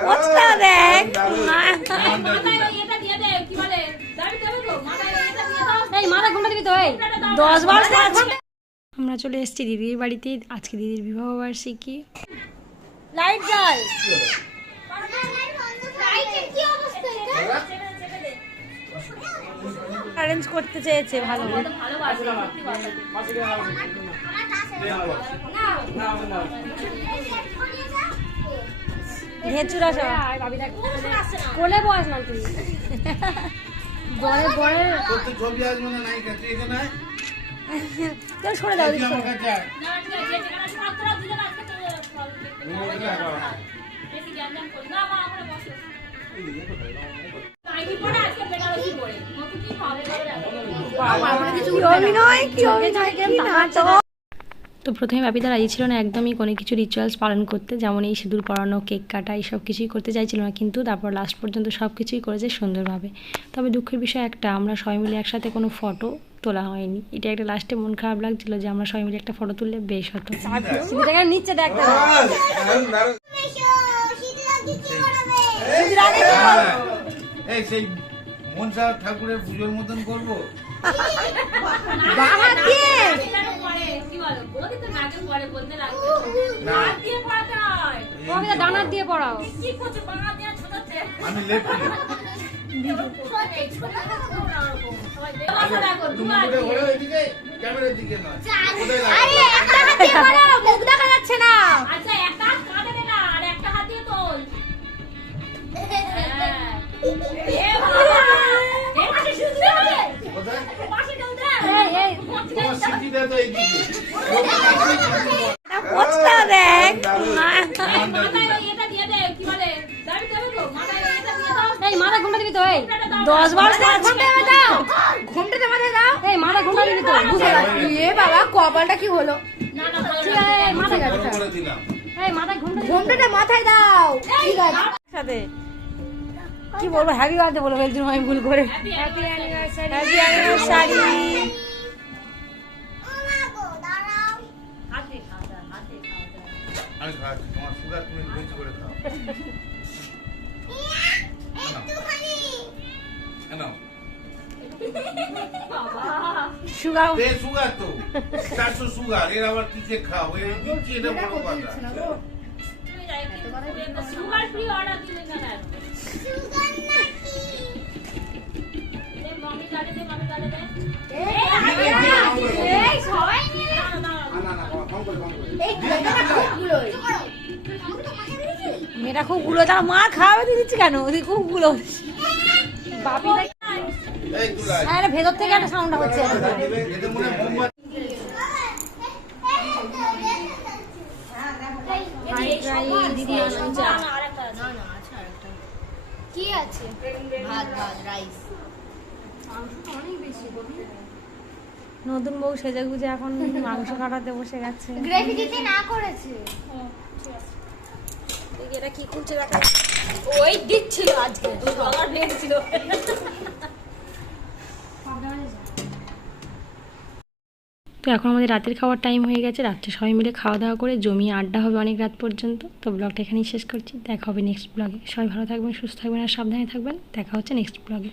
পোচটা দেখ এই মাথা ঘুমটা দিবি তো এই দশ বার আমরা চলে এসেছি দিদির বাড়িতে আজকে দিদির বিবাহ বার্ষিকী লাইট জ্বাল অ্যারেঞ্জ করতে চেয়েছে ভালো সব কোলে বস না তুই। বড় বড়। তো ছবি আসবে না নাই কাছে এখানে আয়। সরে দাও আয়। কি অভিনয় কি অভিনয় কি নাটক? তো প্রথমে বাপিদা রাজি ছিল না একদমই কোনো কিছু রিচুয়ালস পালন করতে যেমন এই সিঁদুর পরানো কেক কাটা এই সব কিছুই করতে চাইছিল না কিন্তু তারপর লাস্ট পর্যন্ত সব কিছুই করেছে সুন্দরভাবে। তবে দুঃখের বিষয় একটা আমরা সবাই মিলে একসাথে কোনো ফটো তোলা হয়নি। এটা একটা লাস্টে মন খারাপ লাগছিল যে আমরা সবাই মিলে একটা ফটো তুললে বেশ হতো। নিচে দেখ মনসা ঠাকুরের পুজোর মতন করব। বাবা দিয়ে? পড়াও। আমি লেফট মাথা ঘুমটা দিবি তো এই। দশ বার পড়াচ্ছে দাও ঘুমটাতে মাথায় দাও। এই মাথা ঘুমটা দিবি তো বুঝে এ বাবা কপালটা কি হলো? ঘুমটা ঘুমটাতে মাথায় দাও। ঠিক আছে। সাথে। কি বলব হ্যাপি বার্থডে বলব একজন আমি ভুল করে। Happy anniversary. হ্যাপি অ্যানিভার্সারি আমি খাচ্ছি তোমার সুগার তুমি বেশি করে খাও কেন সুগার তে সুগার তো চারশো সুগার এর আবার কিসে খাও এর দিচ্ছি এটা বড় কথা সুগার ফ্রি অর্ডার দিলে কেন আর? দে, মমি গাড়ি দে, মমি গাড়ি দে। এই, সবাই মিলে। না, না, না। না না না কম করে কম করে মেয়েটা খুবগুলো তার মা খাওয়াবে দিয়ে দিচ্ছি কেন? ওদিকে খুবগুলো। বাপি এই হ্যাঁ ভেতর থেকে একটা সাউন্ড হচ্ছে। দেবে এতে হয় মোমবাতি দিদি না, না, আরেকটা আছে। কি আছে? ভাত ভাত রাইস নতুন বউ সেজে গুজে এখন মাংস কাটাতে বসে গেছে। গ্রেভি দিতে না করেছে? কি খুলছে ওই দিচ্ছিল আজকে দু ডলার নিয়েছিল তো এখন আমাদের রাতের খাওয়ার টাইম হয়ে গেছে, রাত্রে সবাই মিলে খাওয়া দাওয়া করে জমি আড্ডা হবে অনেক রাত পর্যন্ত। তো ব্লগটা এখানেই শেষ করছি, দেখা হবে নেক্সট ব্লগে সবাই ভালো থাকবেন, সুস্থ থাকবেন আর সাবধানে থাকবেন। দেখা হচ্ছে নেক্সট ব্লগে